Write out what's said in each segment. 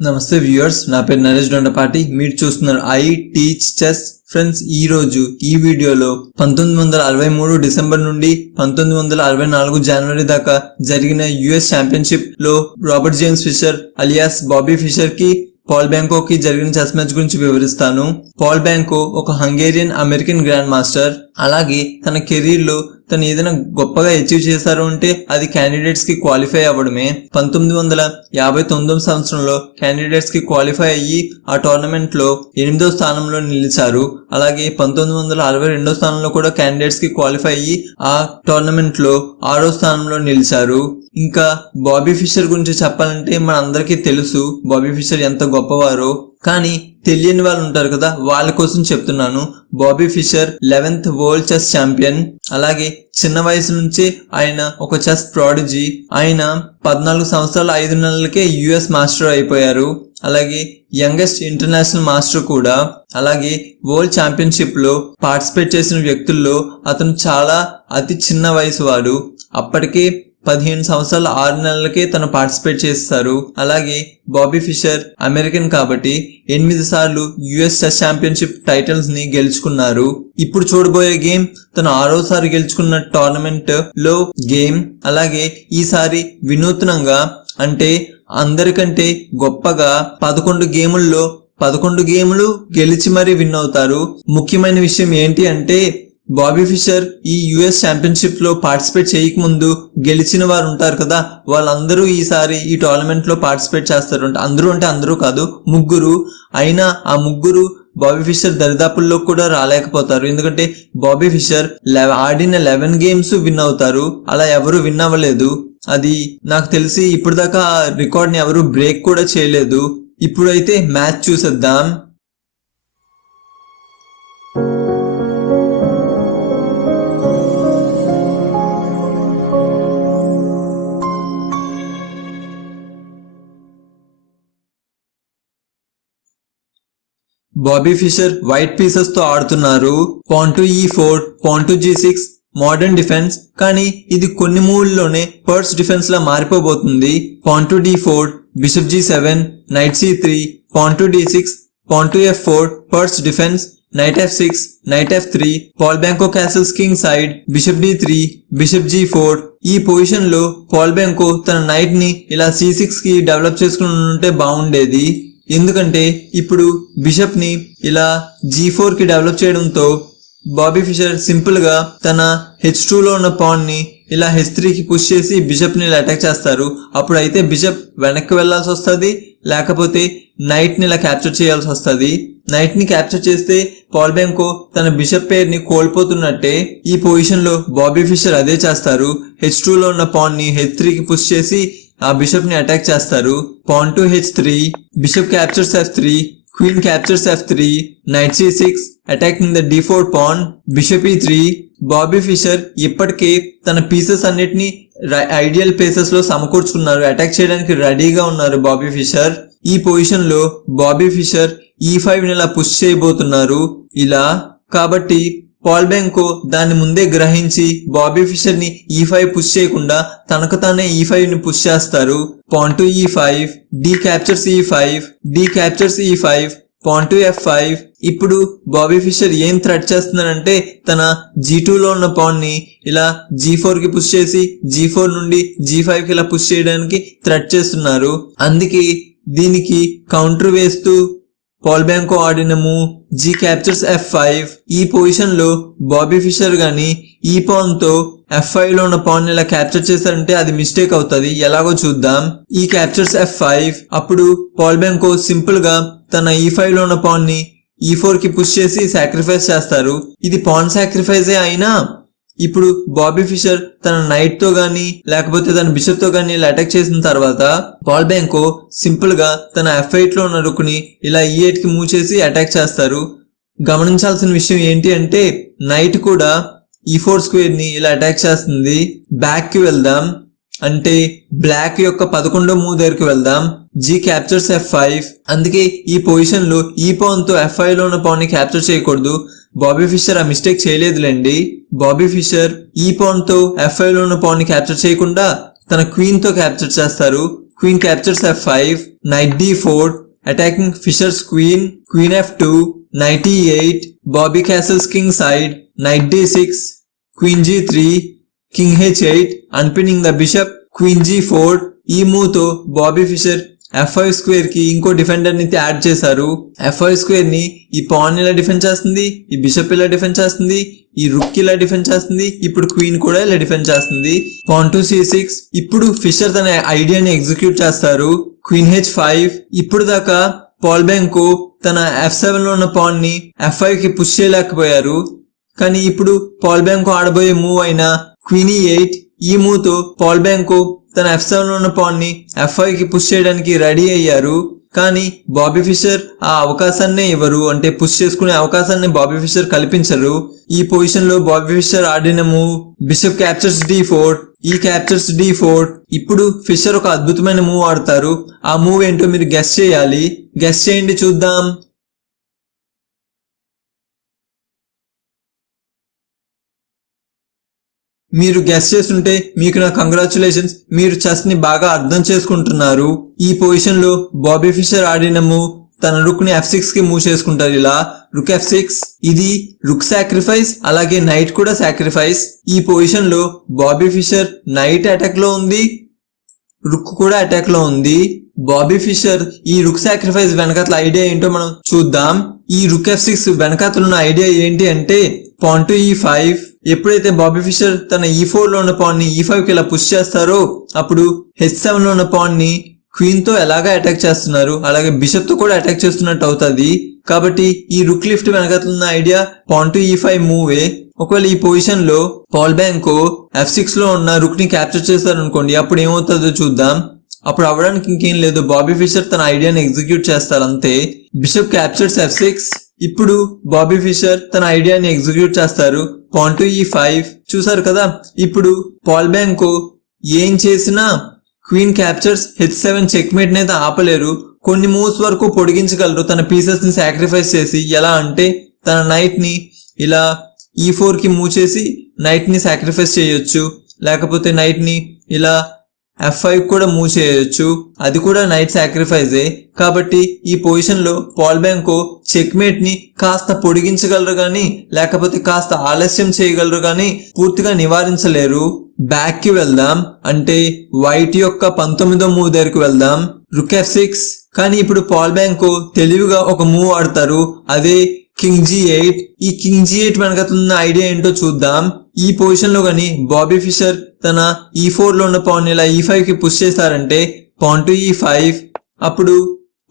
నమస్తే వ్యూయర్స్ నా పేరు నరేష్ దొండపాటి మీరు చూస్తున్నారు ఐ టీచ్ చెస్. ఫ్రెండ్స్ ఈ రోజు ఈ వీడియోలో పంతొమ్మిది వందల అరవై మూడు డిసెంబర్ నుండి పంతొమ్మిది వందల అరవై నాలుగు జనవరి దాకా జరిగిన US ఛాంపియన్షిప్లో Robert James Fischer alias Bobby ఫిషర్కి Pal Benko కి జరిగిన చెస్ మ్యాచ్ గురించి వివరిస్తాను. పాల్ బ్యాంకో ఒక హంగేరియన్ అమెరికన్ గ్రాండ్ మాస్టర్. అలాగే తన కెరీర్లో తను ఏదైనా గొప్పగా అచీవ్ చేశారు అంటే అది క్యాండిడేట్స్కి క్వాలిఫై అవ్వడమే. పంతొమ్మిది వందల యాభై తొమ్మిదవ సంవత్సరంలో క్యాండిడేట్స్కి క్వాలిఫై అయ్యి ఆ టోర్నమెంట్లో ఎనిమిదో స్థానంలో నిలిచారు. అలాగే పంతొమ్మిది వందల అరవై రెండో స్థానంలో కూడా క్యాండిడేట్స్కి క్వాలిఫై అయ్యి ఆ టోర్నమెంట్లో ఆరో స్థానంలో నిలిచారు. ఇంకా బాబీ ఫిషర్ గురించి చెప్పాలంటే మన అందరికీ తెలుసు బాబీ ఫిషర్ ఎంత గొప్పవారో. కానీ తెలియని వాళ్ళు ఉంటారు కదా వాళ్ళ కోసం చెప్తున్నాను. Bobby Fischer eleventh world chess champion. అలాగే చిన్న వయసు నుంచే ఆయన ఒక చెస్ ప్రాడిజీ. ఆయన పద్నాలుగు సంవత్సరాల ఐదు నెలలకే యుఎస్ మాస్టర్ అయిపోయారు. అలాగే యంగెస్ట్ ఇంటర్నేషనల్ మాస్టర్ కూడా. అలాగే వరల్డ్ ఛాంపియన్షిప్లో పార్టిసిపేట్ చేసిన వ్యక్తుల్లో అతను చాలా అతి చిన్న వయసు వాడు. అప్పటికే పదిహేను సంవత్సరాల ఆరు నెలలకే తను పార్టిసిపేట్ చేస్తారు. అలాగే బాబీ ఫిషర్ అమెరికన్ కాబట్టి ఎనిమిది సార్లు యుఎస్ టెస్ట్ ఛాంపియన్షిప్ టైటిల్స్ని గెలుచుకున్నారు. ఇప్పుడు చూడబోయే గేమ్ తను ఆరోసారి గెలుచుకున్న టోర్నమెంట్లో గేమ్. అలాగే ఈసారి వినూత్నంగా అంటే అందరికంటే గొప్పగా పదకొండు గేముల్లో పదకొండు గేములు గెలిచి మరీ విన్ అవుతారు. ముఖ్యమైన విషయం ఏంటి అంటే బాబీ ఫిషర్ ఈ యుఎస్ ఛాంపియన్షిప్లో పార్టిసిపేట్ చేయకముందు గెలిచిన వారు ఉంటారు కదా వాళ్ళందరూ ఈసారి ఈ టోర్నమెంట్లో పార్టిసిపేట్ చేస్తారు అంటే అందరూ అంటే అందరూ కాదు ముగ్గురు. అయినా ఆ ముగ్గురు బాబీ ఫిషర్ దరిదాపుల్లో కూడా రాలేకపోతారు. ఎందుకంటే బాబీ ఫిషర్ ఆడిన లెవెన్ గేమ్స్ విన్ అవుతారు. అలా ఎవరు విన్ అవ్వలేదు. అది నాకు తెలిసి ఇప్పటిదాకా దాకా రికార్డ్ని ఎవరు బ్రేక్ కూడా చేయలేదు. ఇప్పుడైతే మ్యాచ్ చూసేద్దాం. బాబీ ఫిషర్ వైట్ పీసెస్తో ఆడుతున్నారు. Pawn to e four pawn to g six modern defence. కానీ ఇది కొన్ని మూవ్ల్లోనే పర్స్ డిఫెన్స్ లా మారిపోబోతుంది. Pawn to d four bishop g seven knight c three pawn to d six pawn to f four Pirc defence knight f six knight f three Pal Benko castles king side bishop d three bishop g four. ఈ పొజిషన్లో Pal Benko తన నైట్ని ఇలా C సిక్స్కి develop చేసుకుని ఉంటే బాగుండేది. ఎందుకంటే ఇప్పుడు బిషప్ని ఇలా జీ ఫోర్కి డెవలప్ చేయడంతో బాబీ ఫిషర్ సింపుల్గా తన హెచ్ టూలో ఉన్న పాండ్ని ఇలా హెచ్ త్రీకి పుష్ చేసి బిషప్ని ఇలా అటాక్ చేస్తారు. అప్పుడు అయితే బిషప్ వెనక్కి వెళ్ళాల్సి వస్తుంది లేకపోతే నైట్ని ఇలా క్యాప్చర్ చేయాల్సి వస్తుంది. నైట్ని క్యాప్చర్ చేస్తే పాల్ బ్యాంకో తన బిషప్ పేరుని కోల్పోతున్నట్టే ఈ పొజిషన్లో బాబీ ఫిషర్ అదే చేస్తారు. హెచ్ టూలో ఉన్న పాండ్ని హెచ్ త్రీకి పుష్ చేసి ఆ బిషప్ని అటాక్ చేస్తారు. Pawn to h three bishop captures f three queen captures f three knight c six attacking the d four pawn bishop e three Bobby Fischer ఇప్పటికే తన పీసెస్ అన్నిటిని ఐడియల్ ప్లేసెస్లో సమకూర్చుకున్నారు. అటాక్ చేయడానికి రెడీగా ఉన్నారు బాబీ ఫిషర్. ఈ పొజిషన్లో బాబీ ఫిషర్ ఈ ఫైవ్ని ఇలా పుష్ చేయబోతున్నారు. ఇలా కాబట్టి పాల్ బ్యాంకో దాన్ని ముందే గ్రహించి బాబీ ఫిషర్ని ఈ ఫైవ్ పుష్ చేయకుండా తనకు తానే ఈ ఫైవ్ని పుష్ చేస్తారు. Pawn to e five d captures e five d captures e five pawn to f five. ఇప్పుడు బాబీ ఫిషర్ ఏం థ్రెట్ చేస్తున్నాడంటే తన జీ టూలో ఉన్న పాన్ని ఇలా జీ ఫోర్కి పుష్ చేసి జీ ఫోర్ నుండి జీ ఫైవ్కి ఇలా పుష్ చేయడానికి థ్రెట్ చేస్తున్నారు. అందుకే దీనికి కౌంటర్ వేస్తూ పాల్ బ్యాంకో ఆడినము జీ క్యాప్చర్స్ ఎఫ్ ఫైవ్ ఈ పొజిషన్లో బాబీ ఫిషర్ గాని ఈ పాన్తో ఎఫ్ ఫైవ్లో ఉన్న పాన్ ఇలా క్యాప్చర్ చేశారంటే అది మిస్టేక్ అవుతుంది. ఎలాగో చూద్దాం. E captures f five Pal Paul బ్యాంకో సింపుల్గా తన e ఈ ఫైవ్లో ఉన్న పాన్ని ఈ ఫోర్కి పుష్ చేసి సాక్రిఫైస్ చేస్తారు. ఇది పాన్ సాక్రిఫైజే అయినా ఇప్పుడు బాబీ ఫిషర్ తన నైట్తో గానీ లేకపోతే తన బిషప్తో గానీ ఇలా అటాక్ చేసిన తర్వాత పాల్ బ్యాంకో సింపుల్గా తన ఎఫ్ ఎయిట్లో ఉన్న రుకుని ఇలా ఈ ఎయిట్కి మూవ్ చేసి అటాక్ చేస్తారు. గమనించాల్సిన విషయం ఏంటి అంటే నైట్ కూడా ఈ ఫోర్ స్క్వేర్ని ఇలా అటాక్ చేస్తుంది. బ్యాక్కి వెళ్దాం. అంటే బ్లాక్ యొక్క పదకొండో మూవ్ దగ్గరికి వెళ్దాం. జీ క్యాప్చర్స్ ఎఫ్ ఫైవ్ అందుకే ఈ పొజిషన్లో ఈ పాన్తో ఎఫ్ ఫైవ్లో ఉన్న పాన్ని క్యాప్చర్ చేయకూడదు. బాబీ ఫిషర్ ఆ మిస్టేక్ చేయలేదులేండి. బాబీ ఫిషర్ ఈ పాన్తో ఎఫ్ఐలో ఉన్న పాన్ని క్యాప్చర్ చేయకుండా తన క్వీన్తో క్యాప్చర్ చేస్తారు. Queen captures F five knight D four attacking Fischer's queen queen F two knight eight Bobby castles king side knight D six queen G three king H eight unpinning the bishop queen G four ఈ మూవ్తో Bobby Fischer ఎఫ్ఐ స్క్వేర్కి ఇంకో డిఫెండర్ని add చేశారు. F i స్క్వేర్ని ఈ pan ఇలా defend చేస్తుంది ఈ బిషప్ ఇలా డిఫెండ్ చేస్తుంది ఈ రుక్ ఇలా డిఫెండ్ చేస్తుంది ఇప్పుడు క్వీన్ కూడా ఇలా డిఫెండ్ చేస్తుంది. పాన్ టు సి సిక్స్ ఇప్పుడు ఫిషర్ తన ఐడియాని ఎగ్జిక్యూట్ చేస్తారు. క్వీన్ హెచ్ ఫైవ్ ఇప్పుడు దాకా పాల్ బ్యాంకు తన ఎఫ్ సెవెన్లో ఉన్న పాన్ని ఎఫ్ ఫైవ్కి పుష్ చేయలేకపోయారు. కానీ ఇప్పుడు పాల్ బ్యాంకు ఆడబోయే మూవ్ అయిన క్వీన్ ఎయిట్ e ఈ మూవ్తో పాల్ బ్యాంకు తన ఎఫ్ సెవెన్ ఉన్న పాన్ని ఎఫ్కి పుష్ చేయడానికి రెడీ అయ్యారు. కానీ బాబీ ఫిషర్ ఆ అవకాశాన్నే ఇవ్వరు. అంటే పుష్ చేసుకునే అవకాశాన్ని బాబీ ఫిషర్ కల్పించరు. ఈ పొజిషన్లో బాబీ ఫిషర్ ఆడిన move bishop captures d four e captures d four ఇప్పుడు ఫిషర్ ఒక అద్భుతమైన మూవ్ ఆడతారు. ఆ మూవ్ ఏంటో మీరు గెస్ చేయాలి. గెస్ చేయండి చూద్దాం. మీరు గెస్ చేస్తుంటే మీకు నా కంగ్రాచులేషన్స్ మీరు చెస్ని బాగా అర్థం చేసుకుంటున్నారు. ఈ పొజిషన్లో బాబీ ఫిషర్ ఆడిన మూవ్ తన రుక్ని ఎఫ్ సిక్స్కి మూవ్ చేసుకుంటారు ఇలా. రుక్ ఎఫ్ సిక్స్ ఇది రుక్ సాక్రిఫైస్ అలాగే నైట్ కూడా సాక్రిఫైస్ ఈ పొజిషన్లో బాబీ ఫిషర్ నైట్ అటాక్లో ఉంది. రుక్ కూడా అటాక్లో ఉంది. బాబీ ఫిషర్ ఈ రుక్ సాక్రిఫైస్ వెనకాతల ఐడియా ఏంటో మనం చూద్దాం. ఈ రుక్ ఎఫ్ సిక్స్ వెనకాతలున్న ఐడియా ఏంటి అంటే పాన్ టు ఈ ఫైవ్ ఎప్పుడైతే బాబీ ఫిషర్ తన e ఈ ఫోర్లో ఉన్న పాన్ని e ఈ ఫైవ్కి ఇలా పుష్ చేస్తారో అప్పుడు హెచ్ సెవెన్లో ఉన్న పాన్ని క్వీన్తో ఎలాగా అటాక్ చేస్తున్నారు? అలాగే బిషప్తో కూడా అటాక్ చేస్తున్నట్టు అవుతుంది. కాబట్టి ఈ rook lift వెనకతున్న idea pawn to e five మూవే ఒకవేళ ఈ పొజిషన్లో పాల్ బ్యాంకో ఎఫ్ సిక్స్లో ఉన్న రుక్ని క్యాప్చర్ చేస్తారనుకోండి అప్పుడు ఏమవుతుందో చూద్దాం. అప్పుడు అవ్వడానికి ఇంకేం లేదు. బాబీ ఫిషర్ తన ఐడియాని ఎగ్జిక్యూట్ చేస్తారు అంతే బిషప్ క్యాప్చర్స్ ఎఫ్ సిక్స్ ఇప్పుడు బాబీ ఫిషర్ తన ఐడియాని ఎగ్జిక్యూట్ చేస్తారు. పాన్ టు ఈ ఫైవ్ చూసారు కదా? ఇప్పుడు పాల్ బ్యాంకో ఏం చేసినా queen captures h seven checkmate అయితే ఆపలేరు. కొన్ని మూవ్స్ వరకు పొడిగించగలరు. తన పీసెస్ని సాక్రిఫైస్ చేసి ఎలా అంటే తన నైట్ని ఇలా e ఈ ఫోర్కి మూవ్ చేసి నైట్ని సాక్రిఫైస్ చేయొచ్చు. లేకపోతే నైట్ని ఇలా ఎఫ్ ఫైవ్ కూడా మూవ్ చేయొచ్చు. అది కూడా నైట్ సాక్రిఫైజే కాబట్టి ఈ పొజిషన్లో పాల్ బ్యాంకో చెక్మేట్ని కాస్త పొడిగించగలరు గాని లేకపోతే కాస్త ఆలస్యం చేయగలరు గాని పూర్తిగా నివారించలేరు. బ్యాక్కి వెళ్దాం. అంటే వైట్ యొక్క పంతొమ్మిదో మూవ్ దగ్గరికి వెళ్దాం. Rook f six. కానీ ఇప్పుడు పాల్ బ్యాంకో తెలివిగా ఒక మూవ్ ఆడతారు. అదే కింగ్ జీ ఎయిట్. ఈ కింగ్ జీ ఎయిట్ వెనకతున్న ఐడియా ఏంటో చూద్దాం. ఈ పొజిషన్లో గాని బాబీ ఫిషర్ తన ఈ ఫోర్లో ఉన్న పాన్ ఇలా ఈ ఫైవ్కి పుష్ చేస్తారంటే పాన్ టు ఈ ఫైవ్ అప్పుడు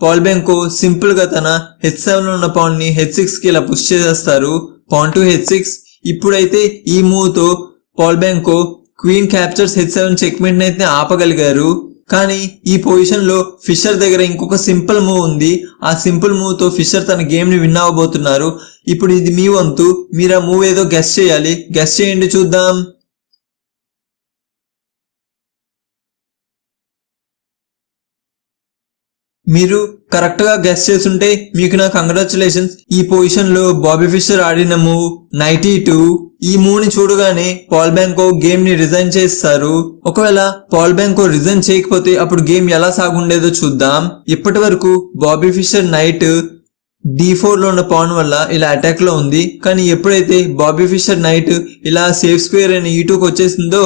పాల్ బ్యాంకో సింపుల్గా తన హెచ్ సెవెన్లో ఉన్న పాన్ని హెచ్ సిక్స్కి ఇలా పుష్ చేసేస్తారు. పాన్ టు హెచ్ సిక్స్ ఇప్పుడైతే ఈ మూవ్తో Pal Benko queen captures h seven checkmate అయితే ఆపగలిగారు. కానీ ఈ పొజిషన్లో ఫిషర్ దగ్గర ఇంకొక సింపుల్ మూవ్ ఉంది. ఆ సింపుల్ మూవ్తో ఫిషర్ తన గేమ్ని విన్ అవ్వబోతున్నారు. ఇప్పుడు ఇది మీ వంతు. మీరు ఆ మూవ్ ఏదో గెస్ చేయాలి. గెస్ చేయండి చూద్దాం. మీరు కరెక్ట్గా గెస్ చేస్తుంటే మీకు నా కంగ్రాచులేషన్స్ ఈ పొజిషన్లో బాబీ ఫిషర్ ఆడిన మూవ్ నైటీ టూ ఈ మూవ్ని చూడగానే పాల్ బ్యాంకో గేమ్ని రిజైన్ చేస్తారు. ఒకవేళ పాల్ బ్యాంకో రిజైన్ చేయకపోతే అప్పుడు గేమ్ ఎలా సాగుండేదో చూద్దాం. ఇప్పటి వరకు బాబీ ఫిషర్ నైట్ డి ఫోర్లో ఉన్న పాన్ వల్ల ఇలా అటాక్లో ఉంది. కానీ ఎప్పుడైతే బాబీ ఫిషర్ నైట్ ఇలా సేఫ్ స్క్వేర్ అని e ఈ టూకి వచ్చేసిందో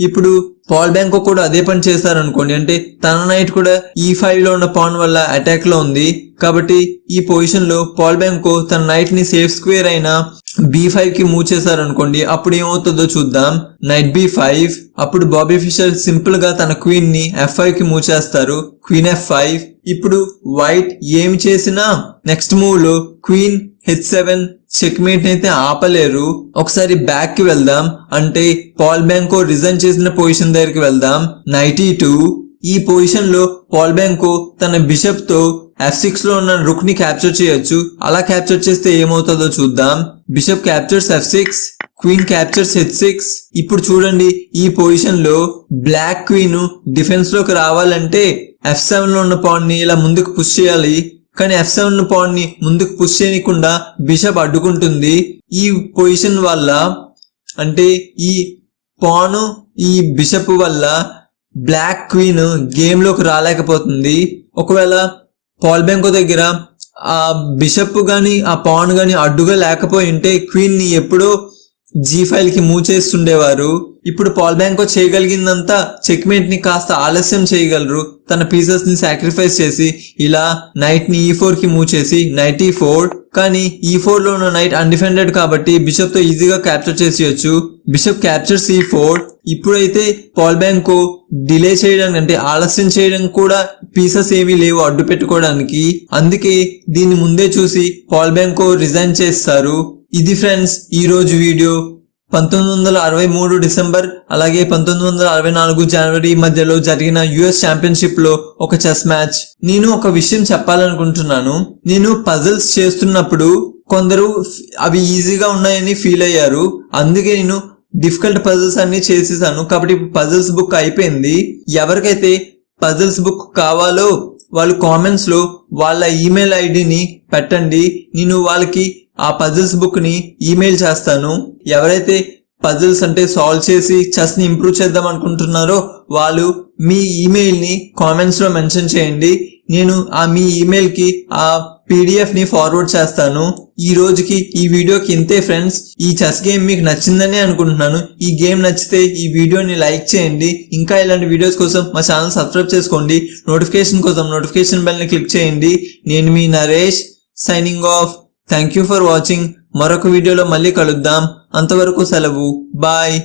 ఇప్పుడు పాల్ బ్యాంకో కూడా అదే పని చేస్తారనుకోండి అంటే తన నైట్ కూడా ఈ ఫైవ్లో ఉన్న పాన్ వల్ల అటాక్లో ఉంది. కాబట్టి ఈ పొజిషన్లో పాల్ బ్యాంకో తన నైట్ని సేఫ్ స్క్వేర్ అయిన బి ఫైవ్కి మూవ్ చేశారనుకోండి. అప్పుడు ఏమవుతుందో చూద్దాం. నైట్ బి ఫైవ్ అప్పుడు బాబీ ఫిషర్ సింపుల్గా తన క్వీన్ని ఎఫ్ ఫైవ్కి మూవ్ చేస్తారు. క్వీన్ ఎఫ్ ఫైవ్ ఇప్పుడు వైట్ ఏమి చేసినా? నెక్స్ట్ మూవ్లో క్వీన్ హెచ్ సెవెన్ చెక్మేట్ అయితే ఆపలేరు. ఒకసారి బ్యాక్కి వెళ్దాం. అంటే పాల్ బ్యాంకో రిజైన్ చేసిన పొజిషన్ దగ్గరికి వెళ్దాం. నైటీ టూ ఈ పొజిషన్లో పాల్ బ్యాంకో తన బిషప్తో ఎఫ్ సిక్స్లో ఉన్న రుక్ని క్యాప్చర్ చేయొచ్చు. అలా క్యాప్చర్ చేస్తే ఏమవుతుందో చూద్దాం. Bishop captures f six queen captures h six ఇప్పుడు చూడండి ఈ పొజిషన్లో బ్లాక్ క్వీన్ డిఫెన్స్లోకి రావాలంటే ఎఫ్ సెవెన్లో ఉన్న పాన్ని ఇలా ముందుకు పుష్ చేయాలి. కానీ ఎఫ్ సెవెన్ పాన్ని ముందుకు పుష్ చేయకుండా బిషప్ అడ్డుకుంటుంది. ఈ పొజిషన్ వల్ల అంటే ఈ పాను ఈ బిషప్ వల్ల బ్లాక్ క్వీన్ గేమ్లోకి రాలేకపోతుంది. ఒకవేళ పాల్ బ్యాంక్ దగ్గర ఆ బిషప్ గాని ఆ పాన్ గాని అడ్డుగా లేకపోయి ఉంటే క్వీన్ని ఎప్పుడో జీ ఫైల్కి మూవ్ చేస్తుండేవారు. ఇప్పుడు పాల్ బ్యాంకో చేయగలిగిందంతా చెక్మేట్ని కాస్త ఆలస్యం చేయగలరు. తన పీసెస్ని సాక్రిఫైస్ చేసి ఇలా నైట్ని ఈ ఫోర్కి మూవ్ చేసి నైట్ ఈ ఫోర్ కానీ e ఈ ఫోర్లో ఉన్న నైట్ అన్డిఫెండెడ్ కాబట్టి బిషప్తో ఈజీగా క్యాప్చర్ చేసేయచ్చు. బిషప్ క్యాప్చర్స్ ఈ ఫోర్ ఇప్పుడైతే పాల్ బ్యాంకో డిలే చేయడానికి అంటే ఆలస్యం చేయడం కూడా పీసెస్ ఏమీ లేవు అడ్డు పెట్టుకోవడానికి అందుకే దీన్ని ముందే చూసి పాల్ బ్యాంకో రిజైన్ చేస్తారు. ఇది ఫ్రెండ్స్ ఈరోజు వీడియో. పంతొమ్మిది వందల అరవై మూడు డిసెంబర్ అలాగే పంతొమ్మిది వందల అరవై నాలుగు జనవరి మధ్యలో జరిగిన యుఎస్ ఛాంపియన్షిప్లో ఒక చెస్ మ్యాచ్. నేను ఒక విషయం చెప్పాలనుకుంటున్నాను. నేను పజిల్స్ చేస్తున్నప్పుడు కొందరు అవి ఈజీగా ఉన్నాయని ఫీల్ అయ్యారు. అందుకే నేను డిఫికల్ట్ పజిల్స్ అన్ని చేసేసాను. కాబట్టి పజిల్స్ బుక్ అయిపోయింది. ఎవరికైతే పజిల్స్ బుక్ కావాలో వాళ్ళు కామెంట్స్లో వాళ్ళ ఈమెయిల్ ఐడిని పెట్టండి. నేను వాళ్ళకి ఆ పజిల్స్ బుక్ని ఈమెయిల్ చేస్తాను. ఎవరైతే పజిల్స్ అంటే సాల్వ్ చేసి చెస్ని ఇంప్రూవ్ చేద్దాం అనుకుంటున్నారో వాళ్ళు మీ ఈమెయిల్ని కామెంట్స్లో మెన్షన్ చేయండి. నేను ఆ మీ ఈమెయిల్కి ఆ పీడిఎఫ్ని ఫార్వర్డ్ చేస్తాను. ఈ రోజుకి ఈ వీడియోకి ఇంతే ఫ్రెండ్స్ ఈ చెస్ గేమ్ మీకు నచ్చిందని అనుకుంటున్నాను. ఈ గేమ్ నచ్చితే ఈ వీడియోని లైక్ చేయండి. ఇంకా ఇలాంటి వీడియోస్ కోసం మా ఛానల్ సబ్స్క్రైబ్ చేసుకోండి. నోటిఫికేషన్ కోసం నోటిఫికేషన్ బెల్ని క్లిక్ చేయండి. నేను మీ Naresh signing off thank you for watching మరొక వీడియోలో మళ్ళీ కలుద్దాం. అంతవరకు సెలవు. బాయ్